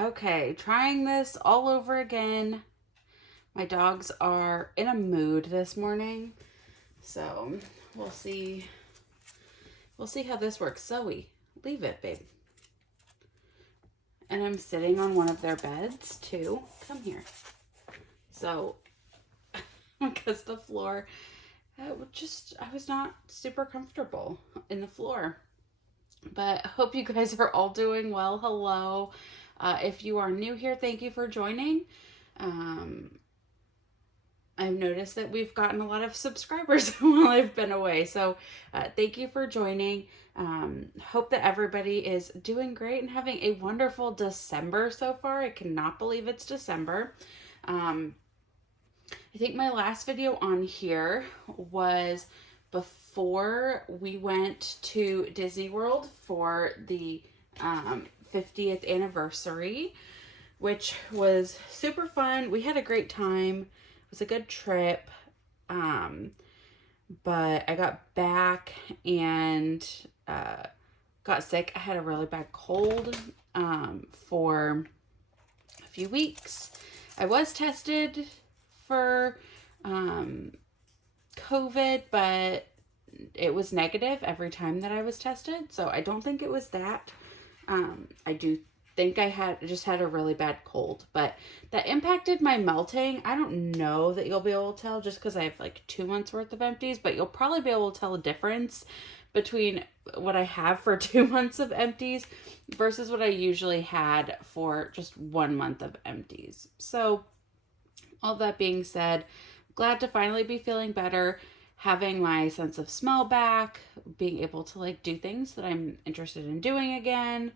Okay, trying this all over again. My dogs are in a mood this morning, so we'll see. We'll see how this works. Zoe, leave it, babe. And I'm sitting on one of their beds too. Come here. So, because the floor, I was not super comfortable in the floor. But I hope you guys are all doing well. Hello. If you are new here, thank you for joining. Um, I've noticed that we've gotten a lot of subscribers while I've been away. So thank you for joining. Hope that everybody is doing great and having a wonderful December so far. I cannot believe it's December. I think my last video on here was before we went to Disney World for the 50th anniversary, which was super fun. We had a great time. It was a good trip. But I got back and got sick. I had a really bad cold for a few weeks. I was tested for COVID, but it was negative every time that I was tested. So I don't think it was that. I do think I just had a really bad cold, but that impacted my melting. I don't know that you'll be able to tell just because I have like 2 months worth of empties, but you'll probably be able to tell a difference between what I have for 2 months of empties versus what I usually had for just 1 month of empties. So all that being said, glad to finally be feeling better, having my sense of smell back, being able to like do things that I'm interested in doing again,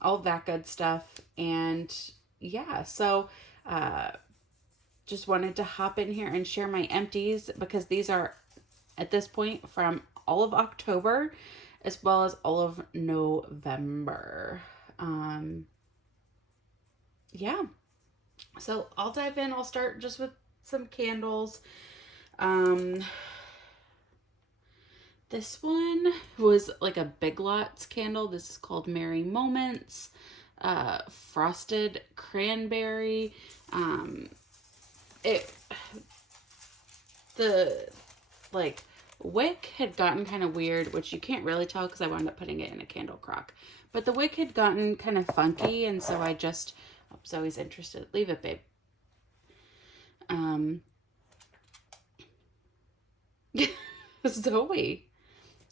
all that good stuff. And yeah, so just wanted to hop in here and share my empties because these are at this point from all of October as well as all of November. Yeah. So I'll dive in. I'll start just with some candles. This one was like a Big Lots candle. This is called Merry Moments. Frosted cranberry. The like wick had gotten kind of weird, which you can't really tell because I wound up putting it in a candle crock. But the wick had gotten kind of funky, and so I just, Zoe's interested. Leave it, babe. Zoe,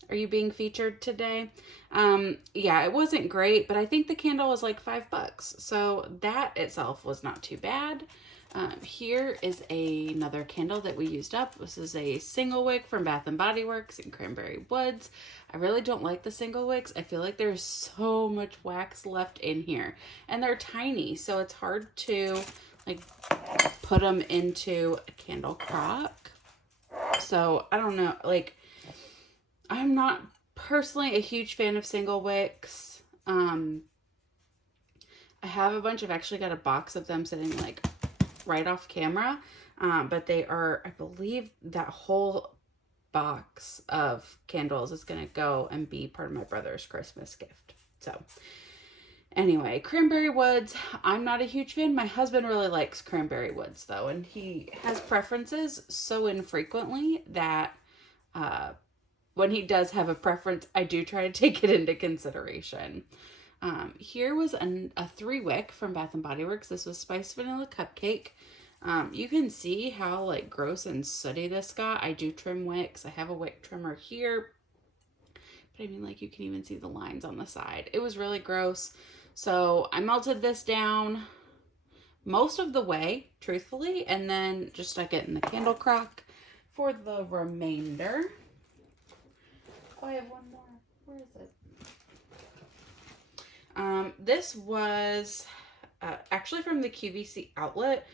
are you being featured today? Yeah, it wasn't great, but I think the candle was like $5. So that itself was not too bad. Here is another candle that we used up. This is a single wick from Bath and Body Works in Cranberry Woods. I really don't like the single wicks. I feel like there's so much wax left in here, and they're tiny, so it's hard to like put them into a candle crock. So I don't know, like I'm not personally a huge fan of single wicks. I have a bunch. I've actually got a box of them sitting like right off camera, but they are, I believe that whole box of candles is gonna go and be part of my brother's Christmas gift. So anyway, Cranberry Woods, I'm not a huge fan. My husband really likes Cranberry Woods though, and he has preferences so infrequently that when he does have a preference, I do try to take it into consideration. Here was a 3-wick from Bath and Body Works. This was Spiced Vanilla Cupcake. You can see how like gross and sooty this got. I do trim wicks. I have a wick trimmer here. But I mean, like, you can even see the lines on the side. It was really gross. So I melted this down most of the way, truthfully, and then just stuck it in the candle crock for the remainder. Oh, I have one more. Where is it? This was actually from the QVC outlet.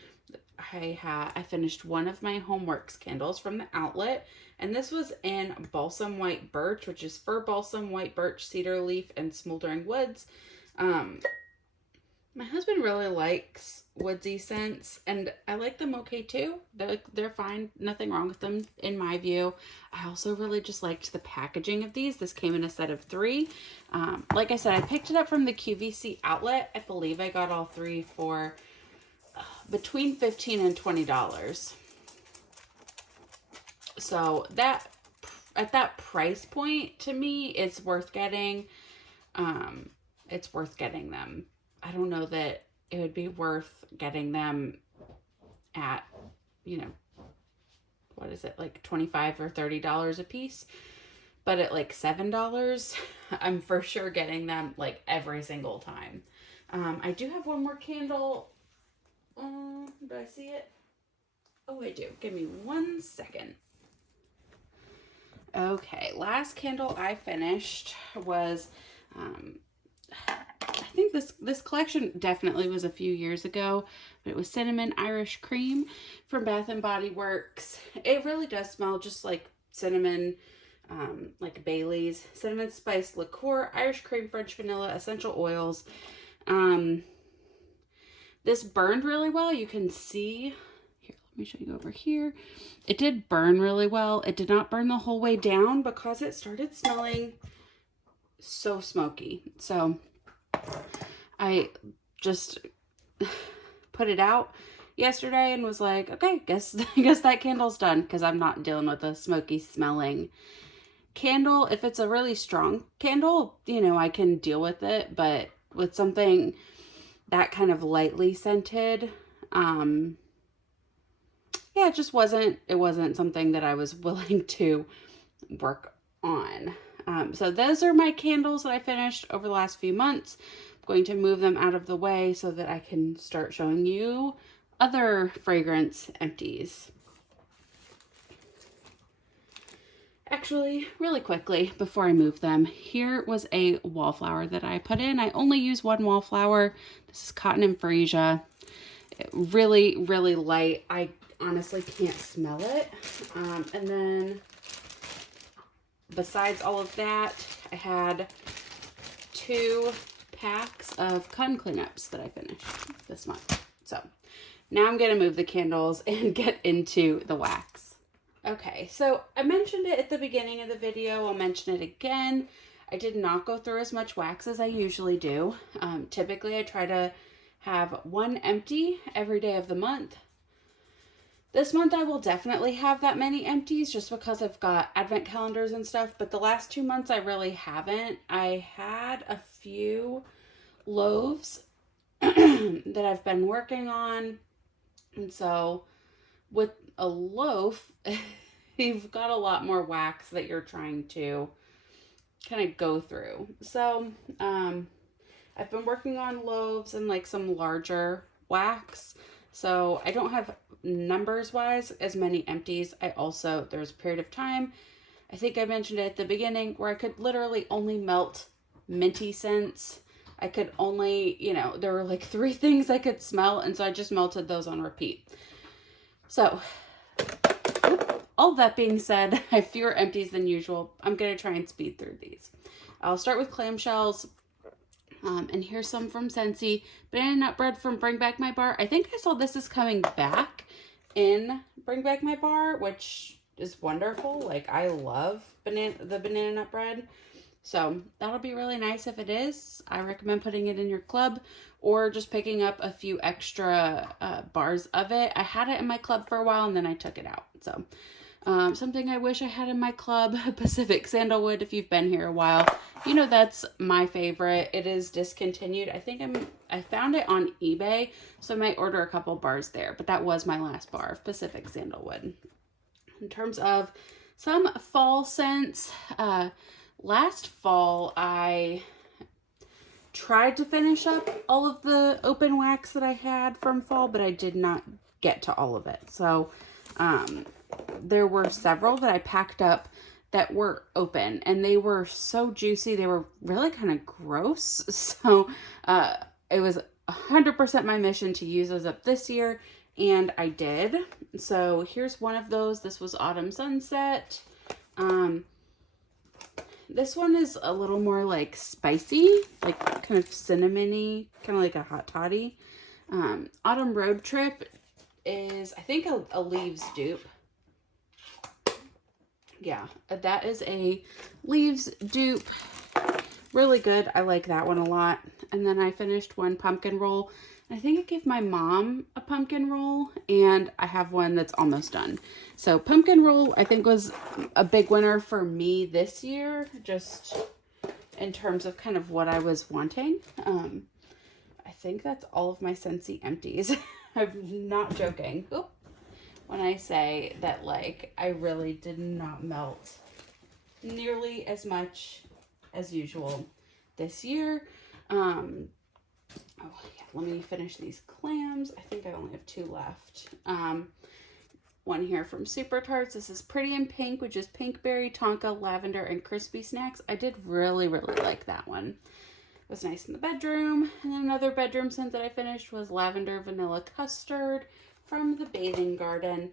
I finished one of my Homeworks candles from the outlet, and this was in Balsam White Birch, which is Fir Balsam, White Birch, Cedar Leaf, and Smoldering Woods. My husband really likes woodsy scents, and I like them okay too. They're fine. Nothing wrong with them in my view. I also really just liked the packaging of these. This came in a set of 3. Like I said, I picked it up from the QVC outlet. I believe I got all 3 for between $15 and $20. So that, at that price point, to me, it's worth getting. It's worth getting them. I don't know that it would be worth getting them at, you know, what is it, like $25 or $30 a piece? But at like $7, I'm for sure getting them like every single time. I do have one more candle. Do I see it? Oh, I do. Give me 1 second. Okay, last candle I finished was, I think this collection definitely was a few years ago, but it was Cinnamon Irish Cream from Bath & Body Works. It really does smell just like cinnamon, like Bailey's. Cinnamon spice liqueur, Irish cream, French vanilla, essential oils. This burned really well. You can see, here, let me show you over here. It did burn really well. It did not burn the whole way down because it started smelling so smoky. So I just put it out yesterday and was like, okay, I guess that candle's done, because I'm not dealing with a smoky smelling candle. If it's a really strong candle, you know, I can deal with it, but with something that kind of lightly scented, yeah, it wasn't something that I was willing to work on. So those are my candles that I finished over the last few months. I'm going to move them out of the way so that I can start showing you other fragrance empties. Actually, really quickly, before I move them, here was a wallflower that I put in. I only use one wallflower. This is Cotton and Freesia. Really, really light. I honestly can't smell it. And then besides all of that, I had 2 packs of cotton cleanups that I finished this month. So now I'm going to move the candles and get into the wax. Okay, so I mentioned it at the beginning of the video. I'll mention it again. I did not go through as much wax as I usually do. Typically, I try to have 1 empty every day of the month. This month, I will definitely have that many empties just because I've got advent calendars and stuff. But the last 2 months, I really haven't. I had a few loaves that I've been working on. And so with a loaf, you've got a lot more wax that you're trying to kind of go through. So I've been working on loaves and like some larger wax. So I don't have numbers wise as many empties. There was a period of time, I think I mentioned it at the beginning, where I could literally only melt minty scents. I could only, you know, there were like 3 things I could smell, and so I just melted those on repeat. So all that being said, I have fewer empties than usual. I'm going to try and speed through these. I'll start with clamshells. And here's some from Scentsy. Banana nut bread from Bring Back My Bar. I think I saw this is coming back in Bring Back My Bar, which is wonderful. Like, I love the banana nut bread. So that'll be really nice if it is. I recommend putting it in your club or just picking up a few extra bars of it. I had it in my club for a while and then I took it out. So something I wish I had in my club, Pacific Sandalwood. If you've been here a while, you know that's my favorite. It is discontinued. I found it on eBay, so I might order a couple bars there. But that was my last bar of Pacific Sandalwood. In terms of some fall scents, last fall I tried to finish up all of the open wax that I had from fall, but I did not get to all of it. So there were several that I packed up that were open, and they were so juicy. They were really kind of gross. So it was 100% my mission to use those up this year, and I did. So here's one of those. This was Autumn Sunset. This one is a little more like spicy, like kind of cinnamony, kind of like a hot toddy. Autumn Road Trip is, I think, a Leaves dupe. Yeah, that is a Leaves dupe. Really good. I like that one a lot. And then I finished one pumpkin roll. I think I gave my mom a pumpkin roll, and I have one that's almost done. So pumpkin roll, I think, was a big winner for me this year, just in terms of kind of what I was wanting. I think that's all of my Scentsy empties. I'm not joking. Oop. When I say that, like, I really did not melt nearly as much as usual this year. Oh yeah, let me finish these clams. I think I only have 2 left. One here from Super Tarts. This is Pretty in Pink, which is pink berry, tonka, lavender, and crispy snacks. I did really, really like that one. It was nice in the bedroom. And then another bedroom scent that I finished was lavender vanilla custard from the Bathing Garden.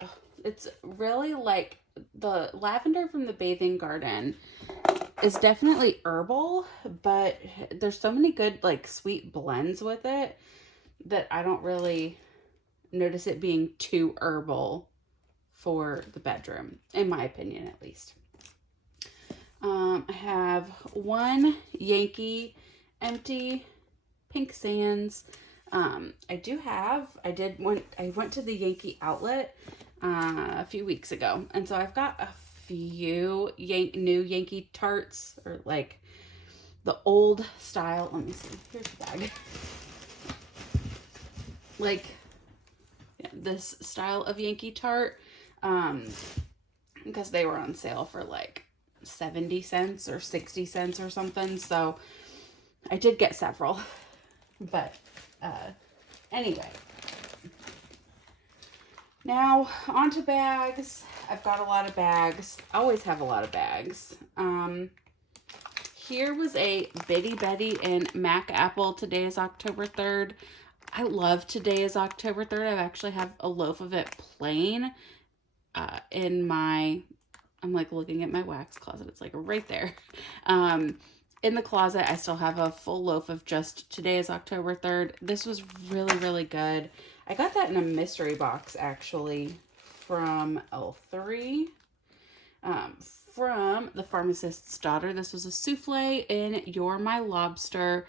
Oh, it's really like the lavender from the Bathing Garden is definitely herbal, but there's so many good like sweet blends with it that I don't really notice it being too herbal for the bedroom, in my opinion at least. I have one Yankee empty Pink Sands. I went to the Yankee outlet a few weeks ago, and so I've got a few new Yankee tarts, or like the old style. Let me see. Here's the bag. Like, yeah, this style of Yankee tart, because they were on sale for like 70 cents or 60 cents or something. So I did get several, but anyway. Now, onto bags. I've got a lot of bags. I always have a lot of bags. Here was a Bitty Betty and Mac Apple. Today is October 3rd. I love Today is October 3rd. I actually have a loaf of it plain in my, I'm like looking at my wax closet. It's like right there. In the closet, I still have a full loaf of just Today is October 3rd. This was really, really good. I got that in a mystery box, actually, from L3, from The Pharmacist's Daughter. This was a souffle in You're My Lobster.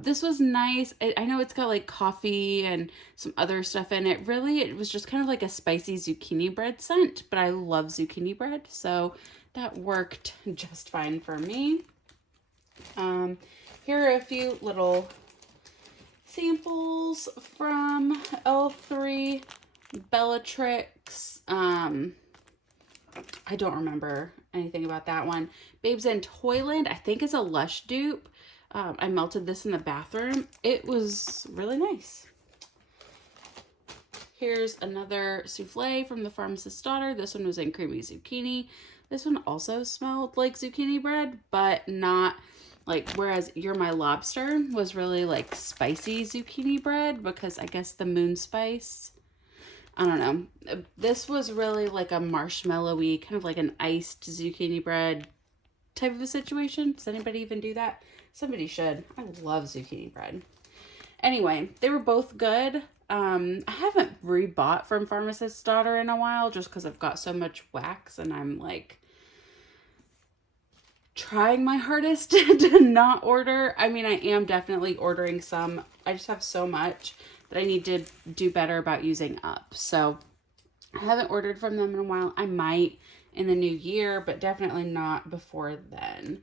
This was nice. I know it's got like coffee and some other stuff in it. Really, it was just kind of like a spicy zucchini bread scent, but I love zucchini bread, so that worked just fine for me. Here are a few little samples from L3. Bellatrix. I don't remember anything about that one. Babes in Toyland, I think is a Lush dupe. I melted this in the bathroom. It was really nice. Here's another souffle from The Pharmacist's Daughter. This one was in creamy zucchini. This one also smelled like zucchini bread, but not like, whereas You're My Lobster was really like spicy zucchini bread, because I guess the moon spice, I don't know. This was really like a marshmallowy, kind of like an iced zucchini bread type of a situation. Does anybody even do that? Somebody should. I love zucchini bread. Anyway, they were both good. I haven't rebought from Pharmacist's Daughter in a while, just because I've got so much wax and I'm like trying my hardest to not order. I mean, I am definitely ordering some. I just have so much that I need to do better about using up. So I haven't ordered from them in a while. I might in the new year, but definitely not before then.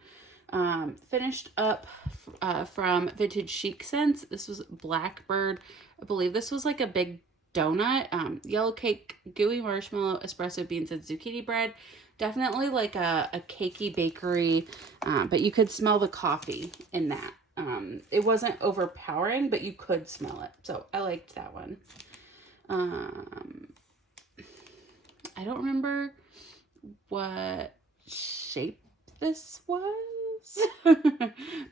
Finished up from Vintage Chic Scents. This was Blackbird. I believe this was like a big donut. Yellow cake, gooey marshmallow, espresso beans, and zucchini bread. Definitely like a cakey bakery, but you could smell the coffee in that. It wasn't overpowering, but you could smell it. So I liked that one. I don't remember what shape this was,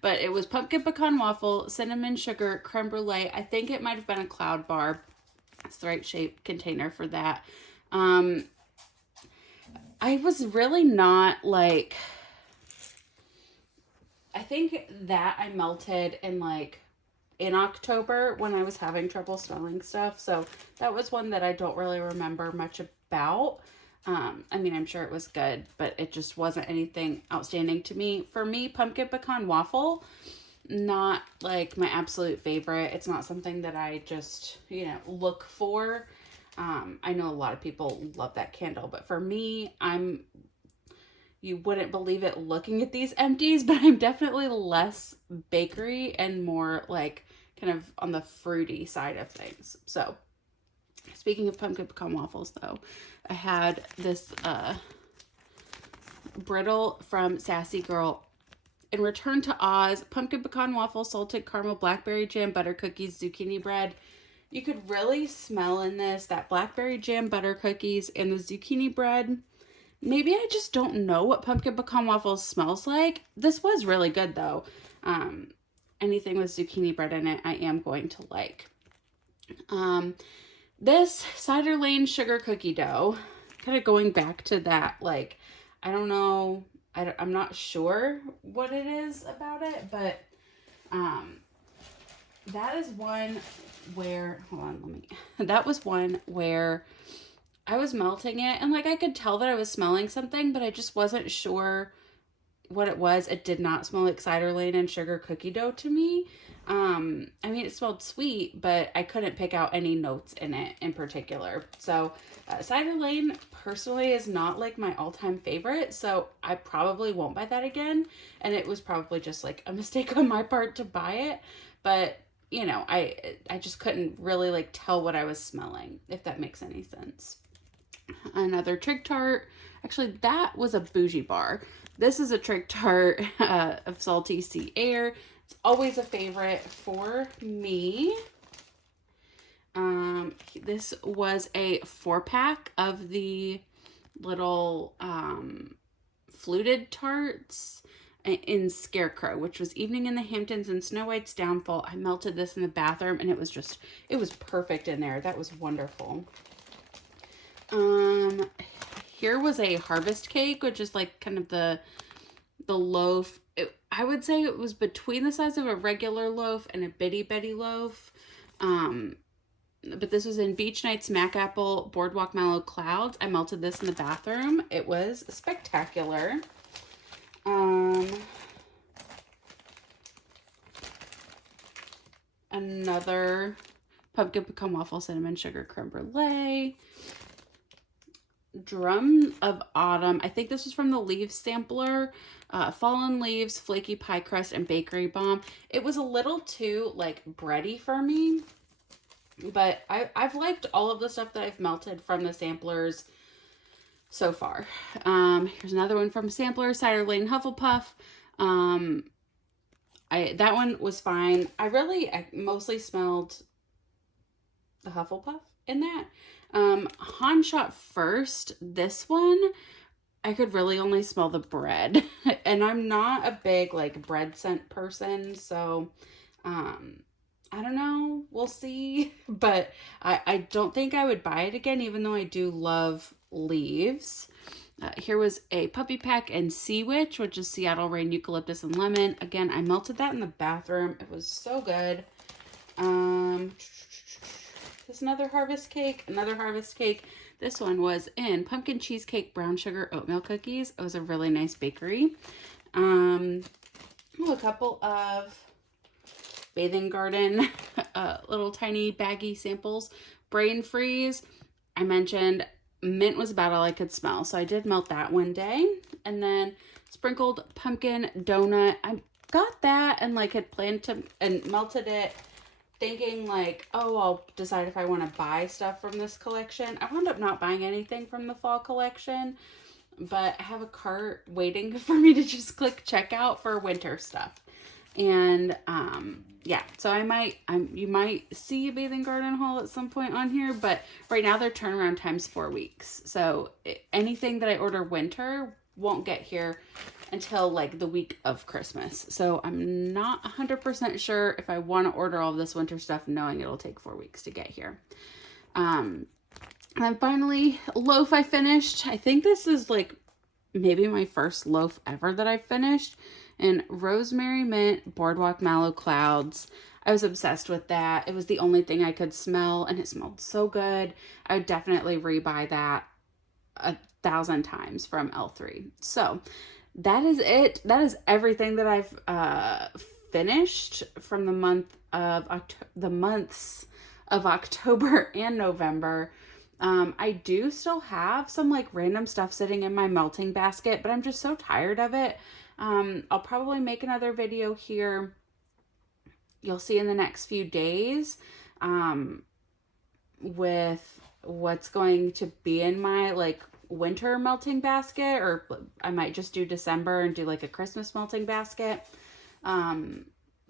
but it was pumpkin pecan waffle, cinnamon sugar, creme brulee. I think it might have been a cloud bar. That's the right shape container for that. I was really not like I think that I melted in October when I was having trouble smelling stuff. So that was one that I don't really remember much about. I mean, I'm sure it was good, but it just wasn't anything outstanding to me. For me, pumpkin pecan waffle, not like my absolute favorite. It's not something that I just, look for. I know a lot of people love that candle, but for me, you wouldn't believe it looking at these empties, but I'm definitely less bakery and more like kind of on the fruity side of things. So speaking of pumpkin pecan waffles though, I had this brittle from Sassy Girl. In Return to Oz, pumpkin pecan waffle, salted caramel, blackberry jam, butter cookies, zucchini bread. You could really smell in this that blackberry jam, butter cookies, and the zucchini bread. Maybe I just don't know what pumpkin pecan waffles smells like. This was really good though. Anything with zucchini bread in it, I am going to like. This Cider Lane sugar cookie dough, kind of going back to that, like, I don't know, I'm not sure what it is about it, but that is one where, hold on, that was one where I was melting it and like I could tell that I was smelling something, but I just wasn't sure what it was. It did not smell like Cider Lane and sugar cookie dough to me. I mean, it smelled sweet, but I couldn't pick out any notes in it in particular. So Cider Lane personally is not like my all-time favorite, so I probably won't buy that again. And it was probably just like a mistake on my part to buy it, but I just couldn't really like tell what I was smelling, if that makes any sense. Another Trig Tart. Actually, that was a bougie bar. This is a Trig Tart of Salty Sea Air. It's always a favorite for me. This was a 4-pack of the little fluted tarts in Scarecrow, which was Evening in the Hamptons and Snow White's Downfall. I melted this in the bathroom and it was perfect in there. That was wonderful. Here was a harvest cake, which is like kind of the loaf. I would say it was between the size of a regular loaf and a bitty Betty loaf. But this was in Beach Nights Mac Apple Boardwalk Mallow Clouds. I melted this in the bathroom. It was spectacular. Another pumpkin pecan waffle cinnamon sugar creme brulee. Drum of Autumn. I think this was from the Leaves sampler. Fallen Leaves, Flaky Pie Crust, and Bakery Bomb. It was a little too like bready for me, but I've liked all of the stuff that I've melted from the samplers so far. Here's another one from sampler, Cider Lane Hufflepuff. That one was fine. I mostly smelled the Hufflepuff in that. Han Shot First, this one, I could really only smell the bread. And I'm not a big like bread scent person, so I don't know. We'll see. But I don't think I would buy it again, even though I do love Leaves. Here was a Puppy Pack and Sea Witch, which is Seattle Rain, Eucalyptus, and Lemon. Again, I melted that in the bathroom. It was so good. This is another harvest cake. This one was in Pumpkin Cheesecake Brown Sugar Oatmeal Cookies. It was a really nice bakery. A couple of Bathing Garden little tiny baggy samples. Brain Freeze. I mentioned mint was about all I could smell, so I did melt that one day. And then Sprinkled Pumpkin Donut. I got that and like had planned to and melted it, thinking like, oh, I'll decide if I want to buy stuff from this collection. I wound up not buying anything from the fall collection, but I have a cart waiting for me to just click checkout for winter stuff. And yeah, so you might see a Bathing Garden haul at some point on here, but right now their turnaround time's 4 weeks. So anything that I order winter won't get here until like the week of Christmas. So I'm not 100% sure if I want to order all of this winter stuff, knowing it'll take 4 weeks to get here. And then finally, loaf I finished. I think this is like maybe my first loaf ever that I finished. And Rosemary Mint Boardwalk Mallow Clouds. I was obsessed with that. It was the only thing I could smell, and it smelled so good. I would definitely rebuy that 1,000 times from L3. So that is it. That is everything that I've finished from the months of October and November. I do still have some like random stuff sitting in my melting basket, but I'm just so tired of it. I'll probably make another video here. You'll see in the next few days, with what's going to be in my like winter melting basket, or I might just do December and do like a Christmas melting basket.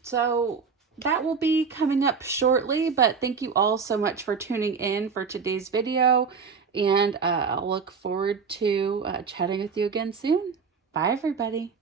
So that will be coming up shortly, but thank you all so much for tuning in for today's video, and I'll look forward to chatting with you again soon. Bye, everybody.